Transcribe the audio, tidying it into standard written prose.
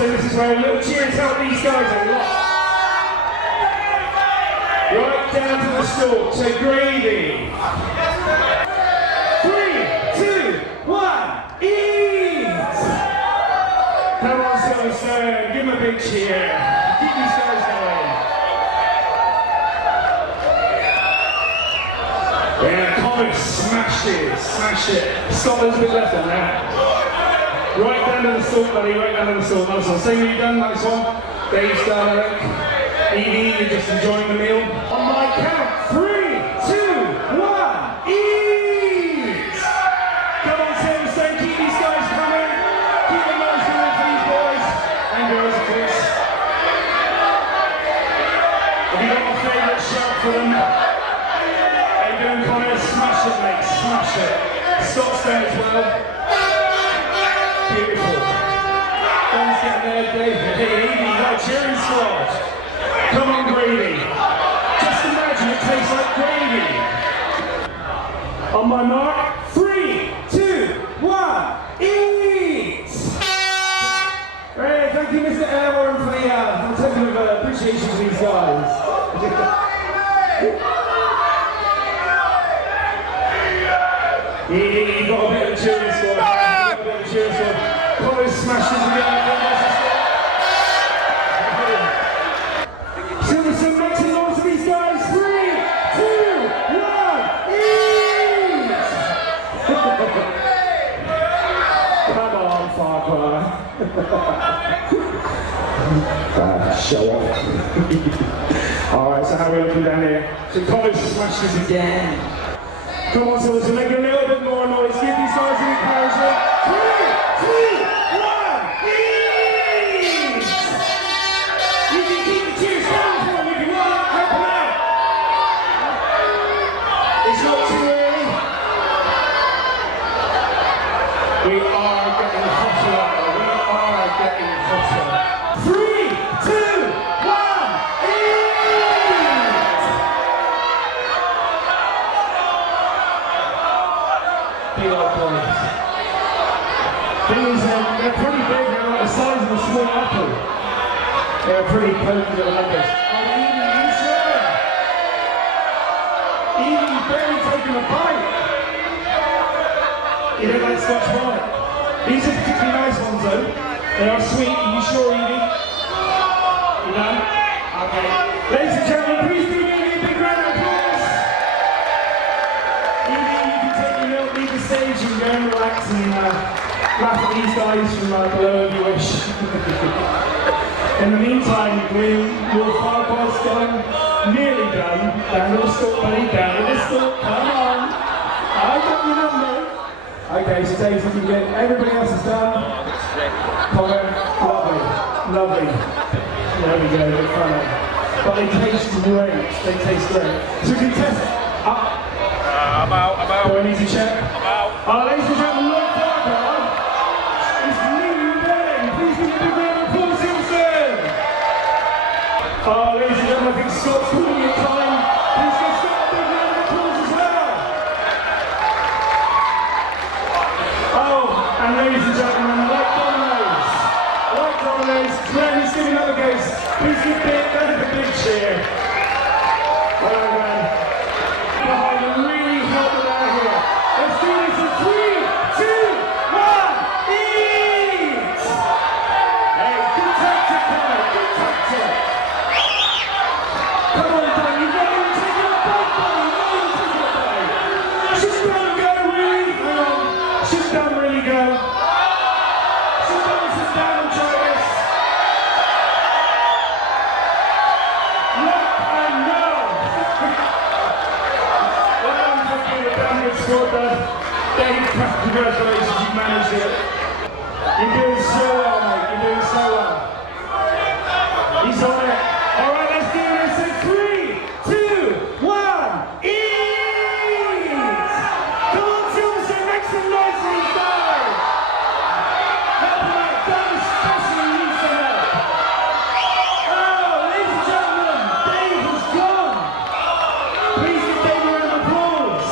so this is where a little cheers help these guys a lot. Right down to the stalk, so gravy. 3, 2, 1, eat! Come on, Silverstone, give them a big cheer. Keep these guys going. Yeah, Connor smashed it. Scotland's a bit left on that. Right down to the stalk, buddy, right down to the stalk. Nice one. Same what you've done, nice one. Dave's done, Eric. Evie, you're just enjoying the meal. On my count, 3, 2, 1, eat! Come on, Silverstone, keep these guys coming. Keep them nice and good for these boys and girls, of course. Have you got a favourite shot for them? How you doing, Connor? Smash it, mate, smash it. Scott's there as well. Beautiful. Don's getting there, Dave. Hey, Evie, you got a cheering squad. Come on, gravy. Just imagine it tastes like gravy. On my mark, 3, 2, 1, eat! Hey, thank you, Mr. Airborne, for the token of appreciation for these guys. You got a bit of a cheering squad. Connor smashed it together. Silverstone makes it long to these guys. 3, 2, 1, eat! Come on, Farquhar. Show off. Alright, so how are we looking down here? So Connor smashed this again. Come on, Silverstone, make a little bit more noise. Give these guys an encouragement. 3, 2, 1, eat! You can keep the cheers going for them if you want. Help them out. It's not too early. We are getting hotter. We are getting hotter. 3, 2, 1, eat! Big old boys. They're pretty big, they're like the size of a small apple. They're pretty potent little numbers. Oh, Evie, you sure? Evie's barely taking a bite. You don't like Scotch bonnet? These are particularly nice ones though. They are sweet. Are you sure, Evie? You know? Okay. Ladies and gentlemen, please do give me a big round of applause. Evie, you can take your milk, leave the stage, and go and relax and laugh at these guys from below if you wish. In the meantime, your Farquhar's done, nearly done. Down to the stalk, buddy, down to the stalk, come on. I got your number. Okay, so Dave's looking good. Everybody else is done. Connor, lovely. There we go, they're funny. But they taste great, So we can test it. I'm out. Do I need to check? I'm out. Ladies and gentlemen, look Farquhar. It's really burning. Please give me a big round of applause, Silverstone. Ladies and gentlemen, I think Scott's calling it time. Please give Scott a big round of applause as well. And ladies and gentlemen, like Domino's, friends, give me another guess. Please give Big a big cheer. Well done. Behind them, really help them out here. Let's do this in 3, 2, 1, eat! Hey, good tactic, Connor, good tactic. Come on, Don, you've got to take your bite, buddy. Should Don go, really? Hang on. Should Don really go? Should Don sit down and try this? Look and know. Well done, thank you. Down here, scored that. Dave, congratulations, you managed it. You're doing so well, mate. You're doing so well. He's on it. All right, let's do this in 3, 2, 1, eat! Come on, Silverstone, make some noise for these guys! Help them out, Don especially needs some help. Ladies and gentlemen, Dave has gone. Please give Dave a round of applause.